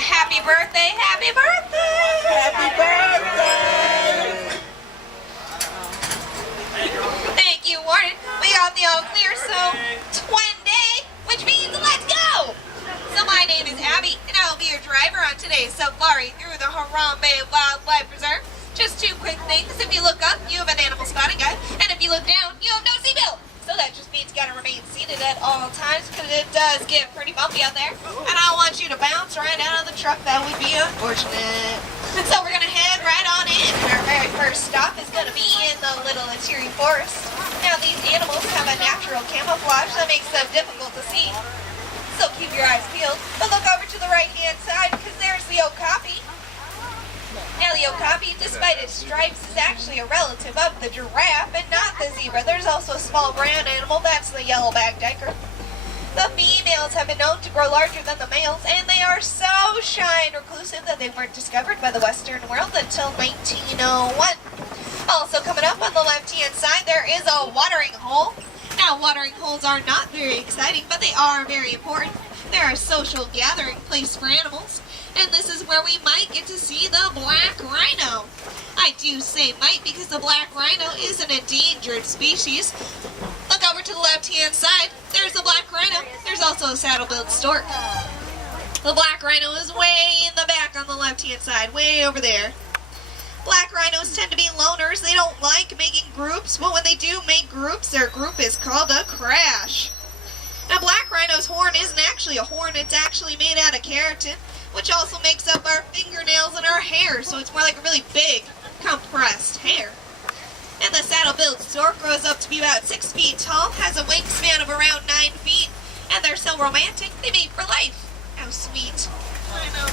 happy birthday, happy birthday! Happy birthday! Thank you, Warden. We got the all clear, so twin day, which means let's go! So my name is Abby, and I will be your driver on today's safari through the Harambe Wildlife Preserve. Just two quick things. If you look up, you have an animal spotting guide, and if you look down, you have no seatbelt. So that just means you gotta remain seated at all times, because it does get pretty bumpy out there. And I don't want you to bounce right out of the truck. That would be unfortunate. So we're gonna head right on in, and our very first stop is gonna be in the Little Letiri Forest. Now these animals have a natural camouflage that makes them difficult to see. So keep your eyes peeled, but look over to the right-hand side, because there's the okapi. Now the okapi, despite its stripes, is actually a relative of the giraffe and not the zebra. There's also a small brown animal, that's the yellow-backed duiker. The females have been known to grow larger than the males, and they are so shy and reclusive that they weren't discovered by the Western world until 1901. Also coming up on the left-hand side, there is a watering hole. Now, watering holes are not very exciting, but they are very important. They're a social gathering place for animals, and this is where we might get to see the black rhino. I do say might because the black rhino is an endangered species. Look over to the left-hand side. There's the black rhino. There's also a saddle-billed stork. The black rhino is way in the back on the left-hand side, way over there. Black rhinos tend to be loners. They don't like making groups, but when they do make groups, their group is called a crash. Now, black rhino's horn isn't actually a horn. It's actually made out of keratin, which also makes up our fingernails and our hair, so it's more like a really big, compressed hair. And the saddle-billed stork grows up to be about 6 feet tall, has a wingspan of around 9 feet, and they're so romantic, they mate for life. How sweet. I know.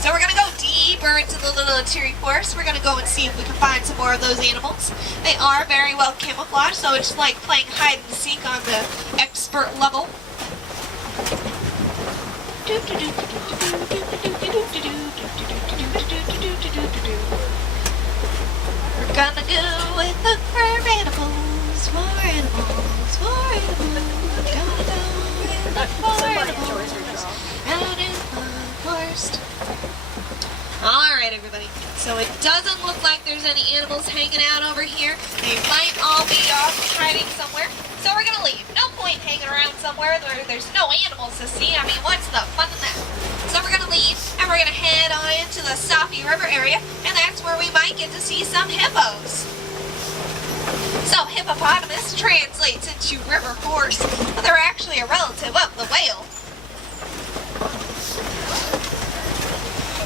So we're going to go deeper into the Little Letiri Forest. We're going to go and see if we can find some more of those animals. They are very well camouflaged, so it's like playing hide and seek on the expert level. We're going to go with the fur animals, for animals, for animals. We're going to go with the fur animals out in the forest. Alright everybody, so it doesn't look like there's any animals hanging out over here. They might all be off hiding somewhere, so we're going to leave. No point hanging around somewhere where there's no animals to see. I mean, what's the fun in that? So we're going to leave, and we're going to head on into the Safi River area, and that's where we might get to see some hippos. So hippopotamus translates into river horse, but they're actually a relative of the whale.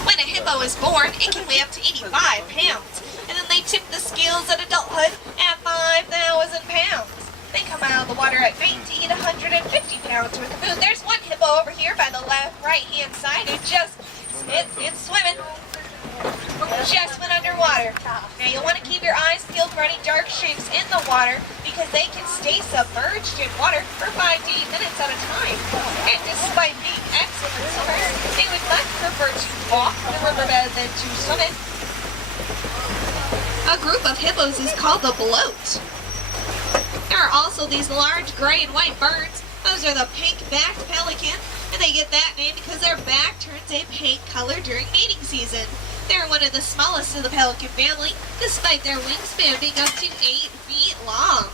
When a hippo is born, it can weigh up to 85 pounds, and then they tip the scales at adulthood at 5,000 pounds. They come out of the water at 90 to 150 pounds worth of food. There's one hippo over here by the right-hand side who it's swimming. Just went underwater. Now you'll want to keep your eyes peeled for any dark shapes in the water because they can stay submerged in water for 5 to 8 minutes at a time. And despite being excellent swimmers, they would much prefer to walk the riverbed than to swim it. A group of hippos is called the bloat. There are also these large gray and white birds. Those are the pink-backed pelican, and they get that name because their back turns a pink color during mating season. They're one of the smallest of the pelican family, despite their wingspan being up to 8 feet long.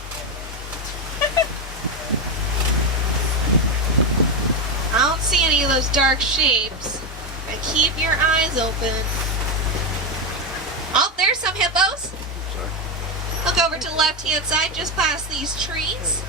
I don't see any of those dark shapes, but keep your eyes open. Oh, there's some hippos. Look over to the left-hand side, just past these trees.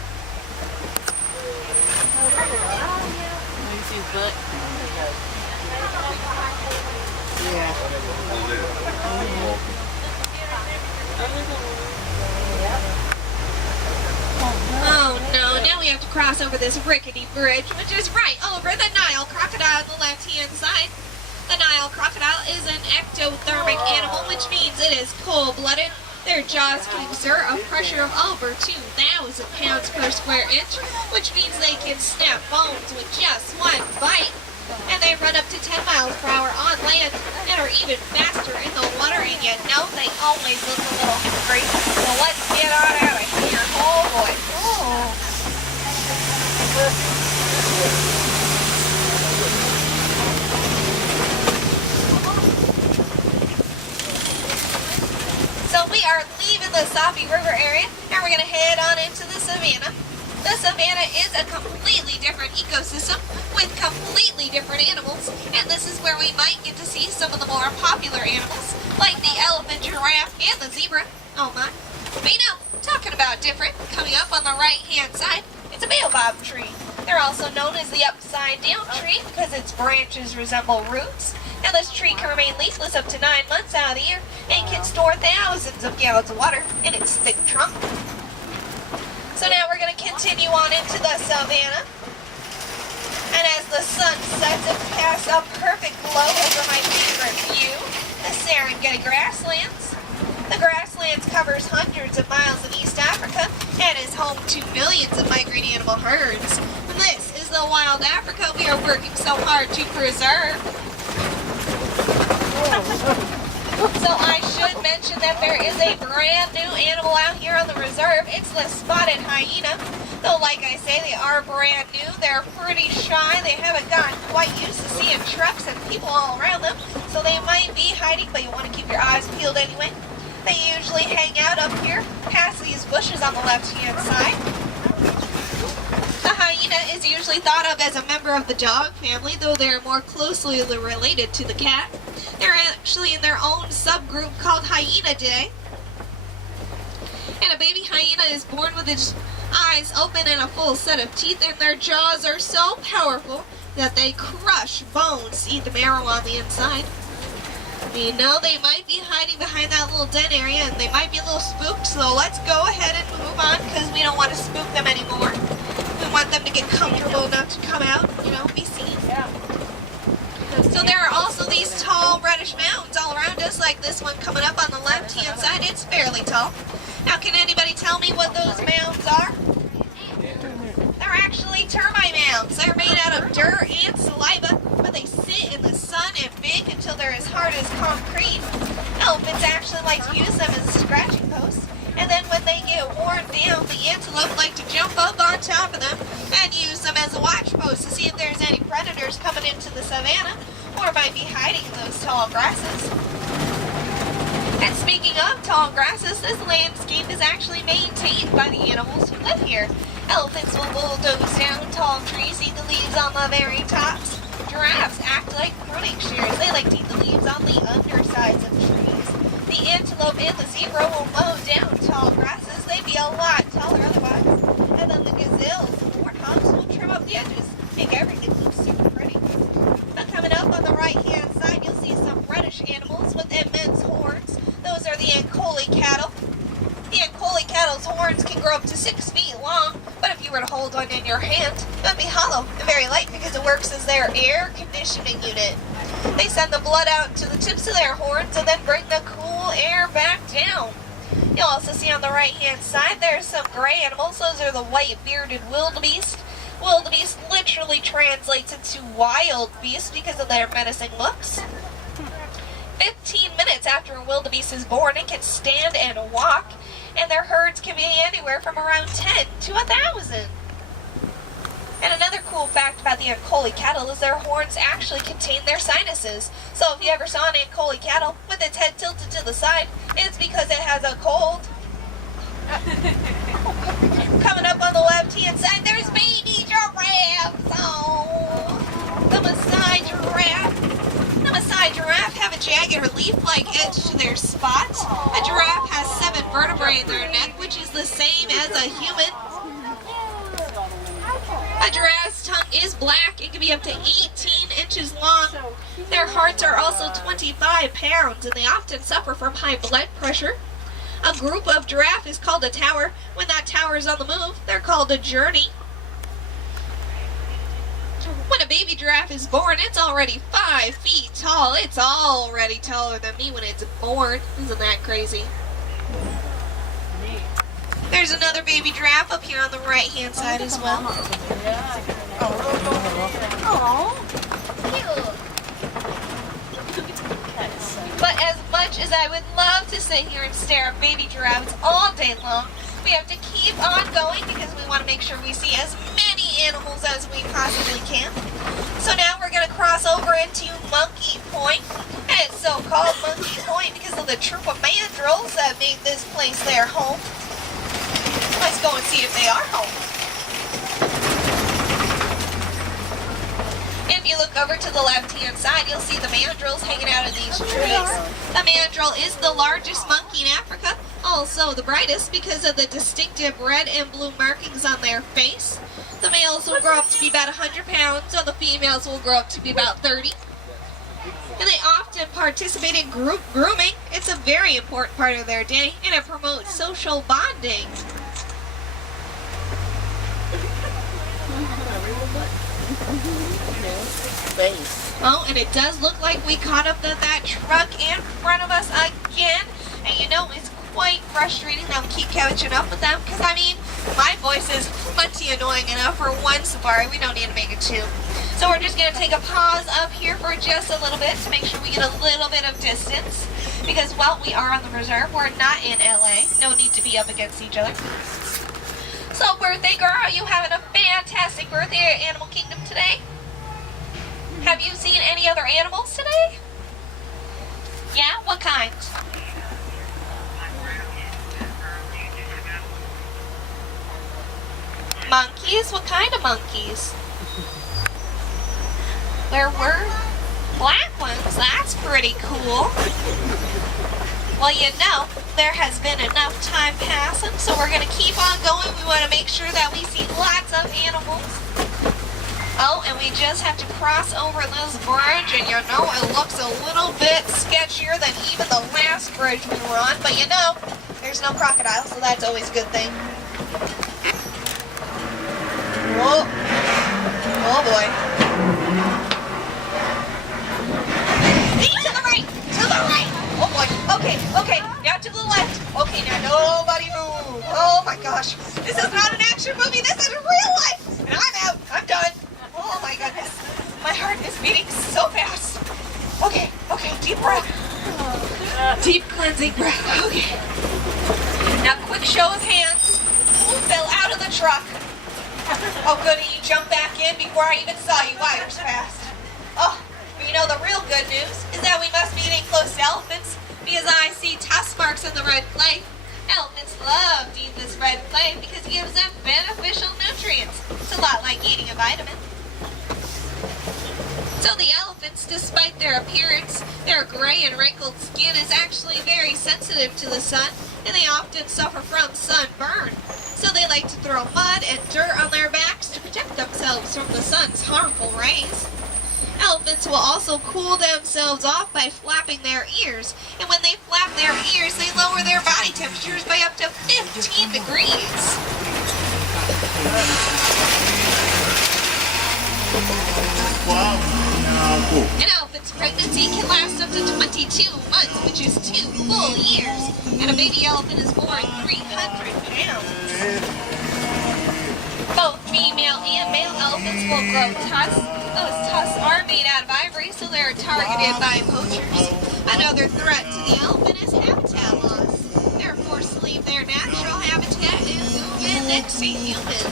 Oh no, now we have to cross over this rickety bridge, which is right over the Nile crocodile on the left-hand side. The Nile crocodile is an ectothermic animal, which means it is cold-blooded. Their jaws can exert a pressure of over 2,000 pounds per square inch, which means they can snap bones with just one bite. And they run up to 10 miles per hour on land and are even faster in the water, and yet no, they always look a little hungry. So let's get on out of here. Oh boy. Oh. we are leaving the Safi River area and we're going to head on into the savannah. The savannah is a completely different ecosystem with completely different animals, and this is where we might get to see some of the more popular animals, like the elephant, giraffe, and the zebra. Oh my. But you know, talking about different, coming up on the right-hand side, it's a baobab tree. They're also known as the upside-down tree because its branches resemble roots. Now this tree can remain leafless up to 9 months out of the year and can store thousands of gallons of water in its thick trunk. So now we're going to continue on into the savannah. And as the sun sets, it casts a perfect glow over my favorite view, the Serengeti grasslands. The grasslands covers hundreds of miles in East Africa and is home to millions of migrating animal herds. This is the wild Africa we are working so hard to preserve. So I should mention that there is a brand new animal out here on the reserve. It's the spotted hyena. Though like I say, they are brand new. They're pretty shy. They haven't gotten quite used to seeing trucks and people all around them. So they might be hiding, but you want to keep your eyes peeled anyway. They usually hang out up here past these bushes on the left-hand side. The hyena is usually thought of as a member of the dog family, though they're more closely related to the cat. They're actually in their own subgroup called Hyenidae. And a baby hyena is born with its eyes open and a full set of teeth, and their jaws are so powerful that they crush bones to eat the marrow on the inside. You know, they might be hiding behind that little den area, and they might be a little spooked, so let's go ahead and move on because we don't want to spook them anymore. We want them to get comfortable enough to come out, you know, be seen. So there are also these tall reddish mounds all around us, like this one coming up on the left-hand side. It's fairly tall. Now, can anybody tell me what those mounds are? They're actually termite mounds. They're made out of dirt and saliva, but they sit in the sun and bake until they're as hard as concrete. Elephants actually like to use them as a scratching post. And then when they get worn down, the antelope like to jump up on top of them and use them as a watch post to see if there's any predators coming into the savannah or might be hiding in those tall grasses. And speaking of tall grasses, this landscape is actually maintained by the animals who live here. Elephants will bulldoze down tall trees, eat the leaves on the very tops. Giraffes act like pruning shears. They like to eat the leaves on the undersides of trees. The antelope and the zebra will mow down tall grasses. They'd be a lot taller otherwise. And then the gazelles and warthogs will trim up the edges, make everything look super pretty. Now coming up on the right-hand side, you'll see some reddish animals with immense horns. Those are the Ankole cattle. The Ankole cattle's horns can grow up to 6 feet long, but if you were to hold one in your hand, it would be hollow and very light because it works as their air conditioning unit. They send the blood out to the tips of their horns and then bring the cool air back down. You'll also see on the right-hand side there's some gray animals. Those are the white-bearded wildebeest. Wildebeest literally translates into wild beast because of their menacing looks. 15 minutes after a wildebeest is born, it can stand and walk, and their herds can be anywhere from around 10 to 1,000. And another cool fact about the Ankole cattle is their horns actually contain their sinuses. So if you ever saw an Ankole cattle with its head tilted to the side, it's because it has a cold. Coming up on the left-hand side, there's baby giraffes. Oh, the Maasai giraffe. The Maasai giraffe have a jagged or leaf-like edge to their spots. A giraffe has 7 vertebrae in their neck, which is the same as a human. A giraffe's tongue is black. It can be up to 18 inches long. Their hearts are also 25 pounds, and they often suffer from high blood pressure. A group of giraffe is called a tower. When that tower is on the move, they're called a journey. When a baby giraffe is born, it's already 5 feet tall. It's already taller than me when it's born. Isn't that crazy? There's another baby giraffe up here on the right-hand side as well. But as much as I would love to sit here and stare at baby giraffes all day long, we have to keep on going because we want to make sure we see as many animals as we possibly can. So now we're going to cross over into Monkey Point. And it's so called Monkey Point because of the troop of mandrills that made this place their home. Let's go and see if they are home. If you look over to the left-hand side, you'll see the mandrills hanging out of these trees. The mandrill is the largest monkey in Africa, also the brightest because of the distinctive red and blue markings on their face. The males will grow up to be about 100 pounds, while the females will grow up to be about 30. And they often participate in group grooming. It's a very important part of their day, and it promotes social bonding. Oh, and it does look like we caught up to that truck in front of us again. And you know, it's quite frustrating that we keep catching up with them, because I mean, my voice is plenty annoying enough for one safari. We don't need to make it two. So we're just going to take a pause up here for just a little bit to make sure we get a little bit of distance, because while we are on the reserve, we're not in LA. No need to be up against each other. So birthday girl, are you having a fantastic birthday at Animal Kingdom today? Have you seen any other animals today? Yeah, what kind? Monkeys? What kind of monkeys? There were black ones. That's pretty cool. Well, you know, there has been enough time passing, so we're going to keep on going. We want to make sure that we see lots of animals. Oh, and we just have to cross over this bridge, and you know, it looks a little bit sketchier than even the last bridge we were on, but you know, there's no crocodile, so that's always a good thing. Whoa. Oh boy. To the right! To the right! Oh boy. Okay, okay. Now to the left. Okay, now nobody move. Oh my gosh. This is not an action movie. This is real life. And I'm out. I'm done. Oh my goodness. My heart is beating so fast. Okay, okay. Deep breath. Deep cleansing breath. Okay. Now quick show of hands. Who fell out of the truck? Oh goody, you jumped back in before I even saw you. Wow, you're fast. Oh, but you know the real good news is that we must be getting close to elephants, because I see tusk marks in the red clay. Elephants love to eat this red clay because it gives them beneficial nutrients. It's a lot like eating a vitamin. So the elephants, despite their appearance, their gray and wrinkled skin is actually very sensitive to the sun, and they often suffer from sunburn. So they like to throw mud and dirt on their backs to protect themselves from the sun's harmful rays. Elephants will also cool themselves off by flapping their ears, and when they flap their ears, they lower their body temperatures by up to 15 degrees. An elephant's pregnancy can last up to 22 months, which is 2 full years, and a baby elephant is born 300 pounds. Both female and male elephants will grow tusks. Those tusks are made out of ivory, so they're targeted by poachers. Another threat to the elephant is habitat loss. They're forced to leave their natural habitat and move in next to humans.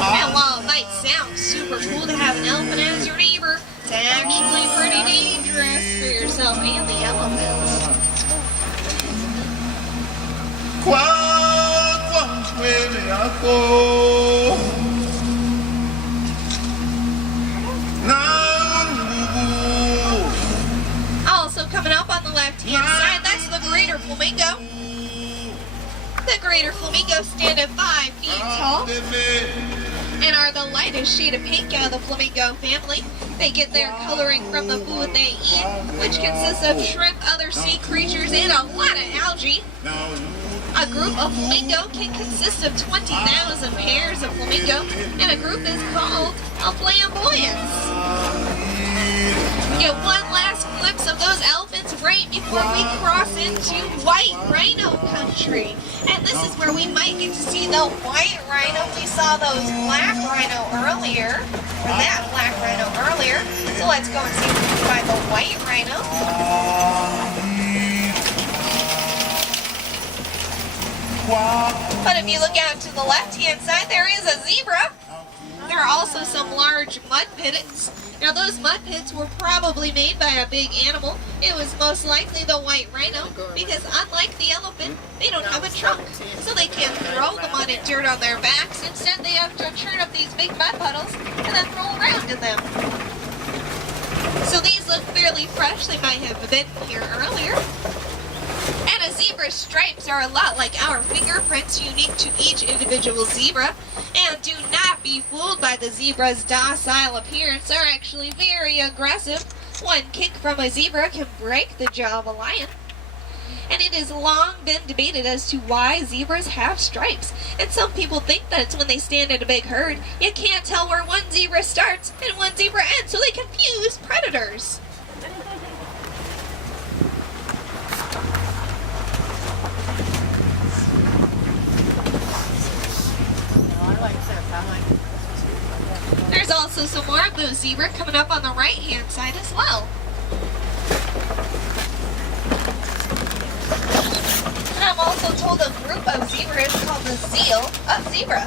And while it might sound super cool to have an elephant as your neighbor, it's actually pretty dangerous for yourself and the elephants. Also coming up on the left-hand side, that's the greater flamingo. The greater flamingos stand at 5 feet tall and are the lightest shade of pink out of the flamingo family. They get their coloring from the food they eat, which consists of shrimp, other sea creatures, and a lot of algae. A group of flamingo can consist of 20,000 pairs of flamingo, and a group is called a flamboyance. We get one last glimpse of those elephants right before we cross into white rhino country. And this is where we might get to see the white rhino. We saw those black rhino earlier, or that black rhino earlier. So let's go and see if we can find the white rhino. But if you look out to the left-hand side, there is a zebra. There are also some large mud pits. Now those mud pits were probably made by a big animal. It was most likely the white rhino, because unlike the elephant, they don't have a trunk. So they can't throw the mud and dirt on their backs. Instead, they have to churn up these big mud puddles and then roll around in them. So these look fairly fresh. They might have been here earlier. And a zebra's stripes are a lot like our fingerprints, unique to each individual zebra. And do not be fooled by the zebra's docile appearance. They're actually very aggressive. One kick from a zebra can break the jaw of a lion. And it has long been debated as to why zebras have stripes. And some people think that it's when they stand in a big herd. You can't tell where one zebra starts and one zebra ends, so they confuse predators. There's also some more of those zebra coming up on the right-hand side as well. And I'm also told a group of zebras called the seal of zebra.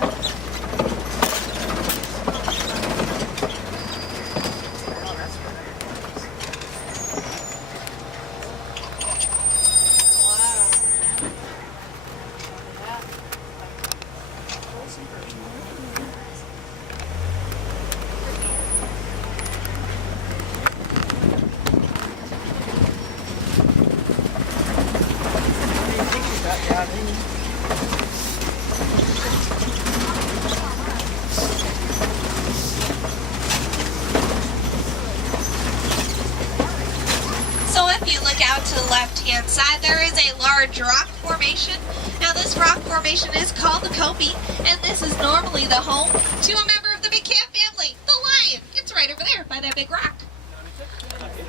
So if you look out to the left-hand side, there is a large rock formation. Now this rock formation is called the Kopi, and this is normally the home to a member of the big cat family, the lion. It's right over there by that big rock.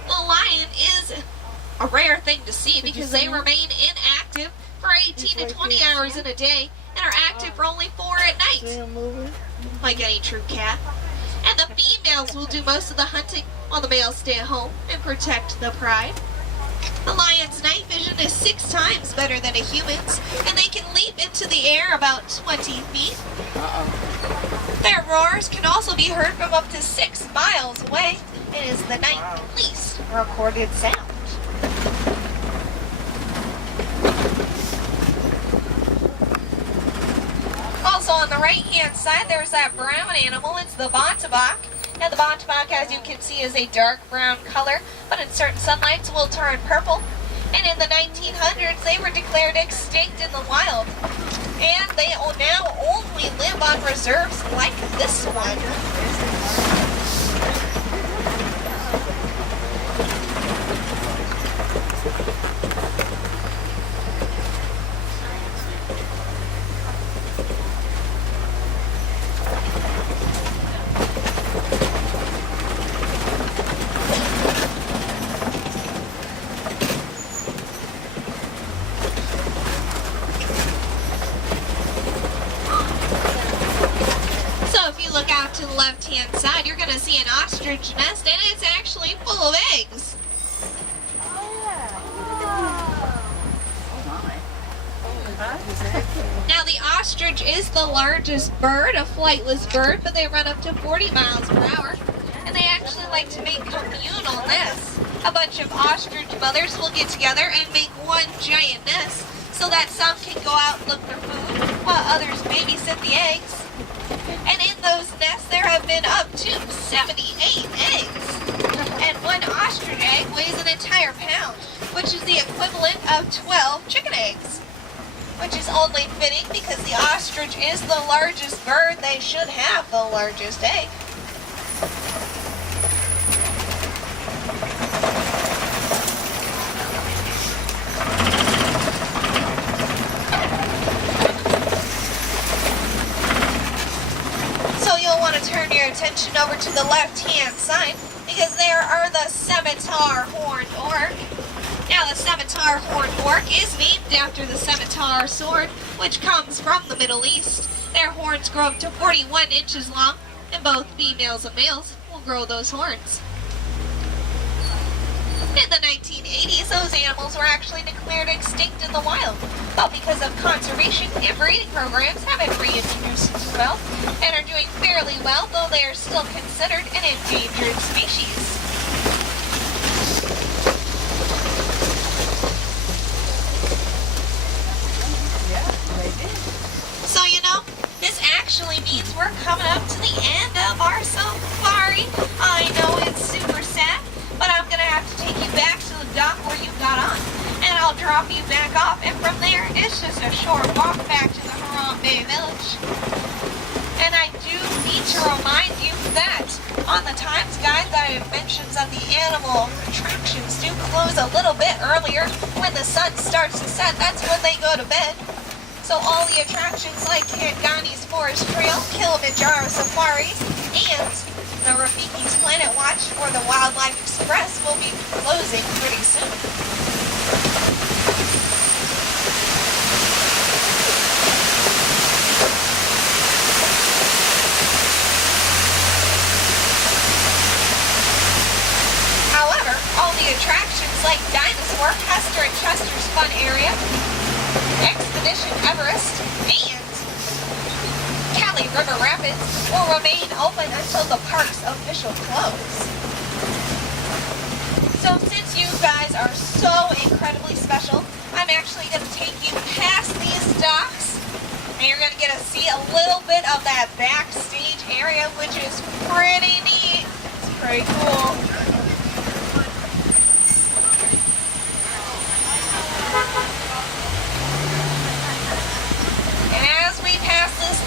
The lion is a rare thing to see because they remain inactive for 18 to 20 hours in a day and are active for only 4 at night, like any true cat. And the females will do most of the hunting while the males stay at home and protect the pride. The lion's night vision is 6 times better than a human's, and they can leap into the air about 20 feet. Their roars can also be heard from up to 6 miles away. It is the ninth least recorded sound. Also on the right-hand side, there's that brown animal. It's the bontebok. Now the bontebok, as you can see, is a dark brown color, but in certain sunlights will turn purple. And in the 1900s, they were declared extinct in the wild. And they now only live on reserves like this one. Look out to the left-hand side, you're going to see an ostrich nest, and it's actually full of eggs. Now the ostrich is the largest bird, a flightless bird, but they run up to 40 miles per hour, and they actually like to make communal nests. A bunch of ostrich mothers will get together and make one giant nest so that some can go out and look for food while others babysit the eggs. And in those nests, there have been up to 78 eggs. And one ostrich egg weighs an entire pound, which is the equivalent of 12 chicken eggs. Which is only fitting because the ostrich is the largest bird. They should have the largest egg. Turn your attention over to the left-hand side because there are the scimitar horned orc. Now the scimitar horned orc is named after the scimitar sword, which comes from the Middle East. Their horns grow up to 41 inches long, and both females and males will grow those horns. In the 1980s, those those animals were actually declared extinct in the wild. But because of conservation and breeding programs have been reintroduced into the wild and are doing fairly well, though they are still considered an endangered species. So this actually means we're coming up to the end of our safari. I know it's super sad, but I'm going to have to take you back to the dock where you got on, and I'll drop you back off, and from there, it's just a short walk back to the Harambe village. And I do need to remind you that on the times guide that I have mentioned that the animal attractions do close a little bit earlier when the sun starts to set. That's when they go to bed. So all the attractions like Kangani's Forest Trail, Kilimanjaro Safaris, and the Rafiki's Planet Watch or the Wildlife Express will be closing pretty soon. However, all the attractions like Dinosaur, Hester and Chester's Fun Area, Expedition Everest, and Cali River Rapids will remain open until the park's official close. So since you guys are so incredibly special, I'm actually going to take you past these docks, and you're going to get to see a little bit of that backstage area, which is pretty neat. It's pretty cool.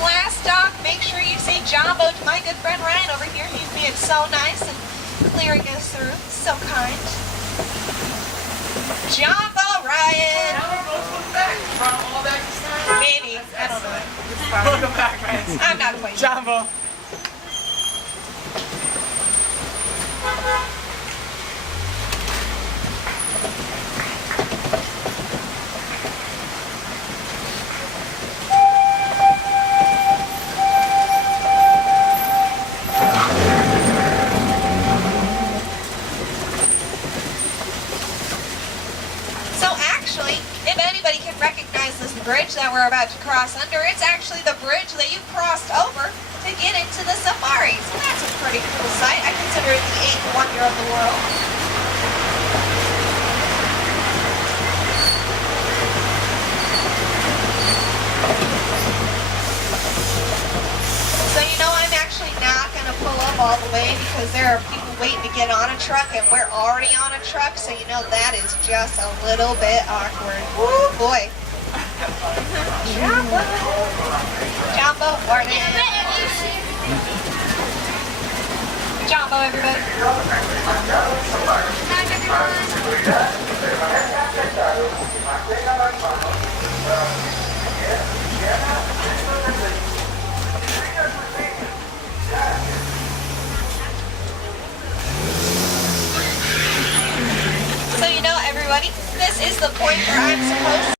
Last dock, make sure you say Jumbo to my good friend Ryan over here. He's being so nice and clearing us through. So kind. Jumbo Ryan! Maybe. I don't know. Welcome back, Ryan. I'm not quite sure. Jumbo. Bridge that we're about to cross under, it's actually the bridge that you crossed over to get into the safari. So that's a pretty cool sight. I consider it the 8th wonder of the world. So I'm actually not going to pull up all the way because there are people waiting to get on a truck and we're already on a truck, so that is just a little bit awkward. Woo boy. Jumbo! Jumbo, Warden! Jumbo, everybody! Night, everyone! So everybody, this is the point where I'm supposed to